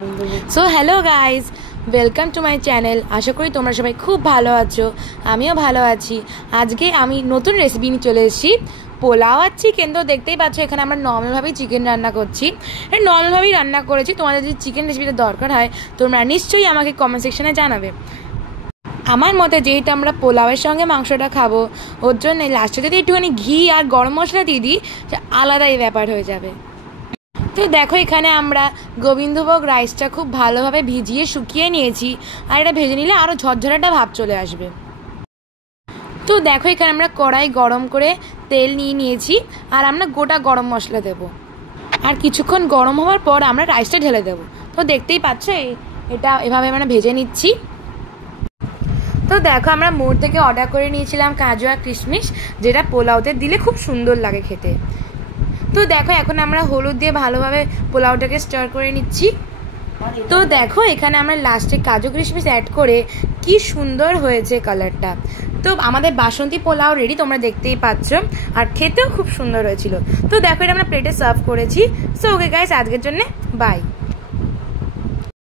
So hello guys welcome to my channel. आशा करी तुम्हारा सबाई खूब भालो आछो, आमिও ভালো আছি। আজকে আমি নতুন রেসিপি নিয়ে চলে এসেছি, পোলাও আর চিকেন। তো দেখতেই পাচ্ছ এখানে আমরা নর্মালভাবেই চিকেন রান্না করছি। নর্মালভাবেই রান্না করেছি। তোমাদের যদি চিকেন রেসিপিটা দরকার হয় তোমরা নিশ্চয়ই আমাকে কমেন্ট সেকশনে জানাবে। আমার মতে যেহেতু আমরা পোলাওয়ের সঙ্গে মাংসটা খাবো, ওর জন্য লাস্টে যদি একটুখানি ঘি আর গরম মশলা দিয়ে দিই আলাদাই ব্যাপার হয়ে যাবে। তো দেখো এখানে আমরা গোবিন্দভোগ রাইসটা খুব ভালোভাবে ভিজিয়ে শুকিয়ে নিয়েছি, আর এটা ভেজে নিলে আরও ঝরঝরাটা ভাব চলে আসবে। তো দেখো এখানে আমরা কড়াই গরম করে তেল নিয়েছি, আর আমরা গোটা গরম মশলা দেব, আর কিছুক্ষণ গরম হওয়ার পর আমরা রাইসটা ঢেলে দেব। তো দেখতেই পাচ্ছ এটা এভাবে আমরা ভেজে নিচ্ছি। তো দেখো আমরা মোড় থেকে অর্ডার করে নিয়েছিলাম কাজু আর কিশমিশ, যেটা পোলাওতে দিলে খুব সুন্দর লাগে খেতে। তো দেখো এখন আমরা হলুদ দিয়ে ভালোভাবে পোলাওটাকে স্টার করে নিচ্ছি। তো দেখো এখানে আমরা লাস্টে কাজু কিশমিশ অ্যাড করে কি সুন্দর হয়েছে কালারটা। তো আমাদের বাসন্তী পোলাও রেডি, তোমরা দেখতেই পাচ্ছ, আর খেতেও খুব সুন্দর হয়েছিল। তো দেখো এটা আমরা প্লেটে সার্ভ করেছি। সো ওকে গাইস, আজকের জন্য বাই।